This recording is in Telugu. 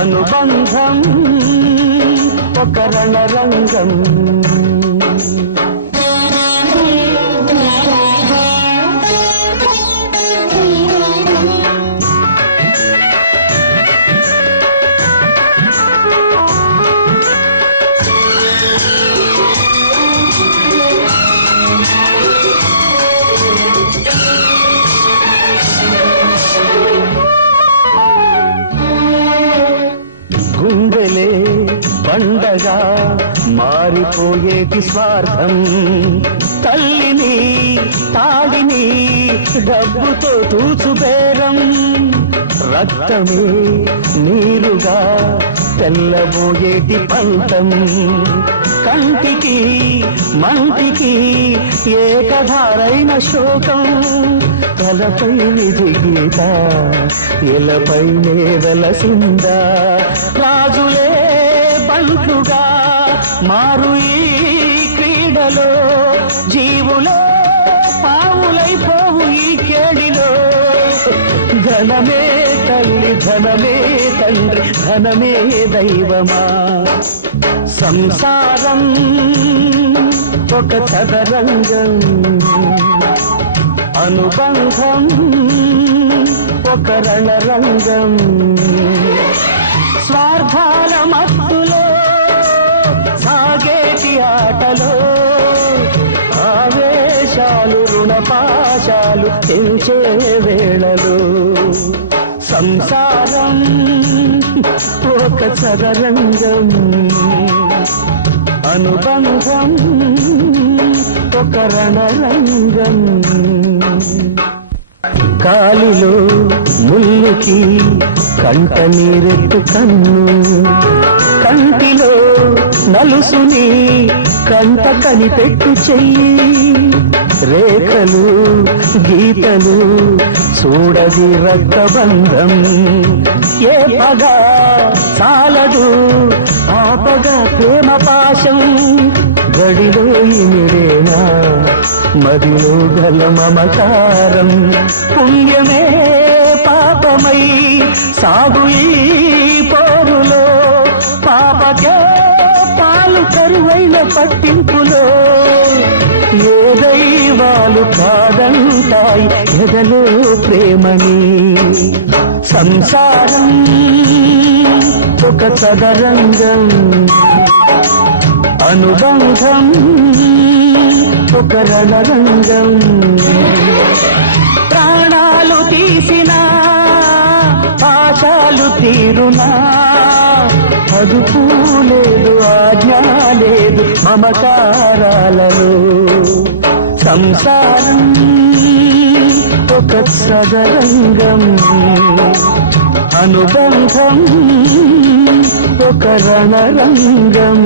అనుబంధం ఒక రణరంగం. పండగా మారిపోయేది స్వార్థం. తల్లిని తాడిని డబ్బుతో తూచుబేరం రక్తమే నీరుగా తెల్లబోయేది పంతం. కంటికి మంటికి ఏకధారైన శోకం. తలపై విధి గీత ఇలపైనే వెలసిందా. రాజులే బంటుగా మారు ఈ క్రీడలో. జీవులే పావులైపోవు ఈ కేడిలో. ధనమే తల్లి ధనమే తండ్రి ధనమే దైవమా. సంసారం ఒక చదరంగం అనుబంధం ఒక రణరంగం. రుణపాశాలు వేళలో. సంసారం ఒక చదరంగం అనుబంధం ఒక రణరంగం. కాలిలో ముల్లుకి కంట నీరెట్టు కన్ను. కంటిలో నలుసుని కంట కనిపెట్టు చెయ్యి. రేఖలు గీతలు చూడది రక్తబంధం. ఏ పగ చాలదు ఆపగ ప్రేమ పాశం. గడిలో ఇమిడేనా మదిలో గల మమకారం. పుణ్యమే పాపమై సాగు పోరులో. పాపకే పాలు కరువైన పట్టింపులో. ఏ దైవాలు కా ఎదలో ప్రేమని సంసారం ఒక చదరంగం అనుబంధం ఒక రణరంగం. ప్రాణాలు తీసిన పాశాలు తీరునా అదుపు లేదు ఆజ్ఞ లేదు మమకారాలలో సంసారం ఒక సదరంగం అనుబంధం ఒక రణరంగం.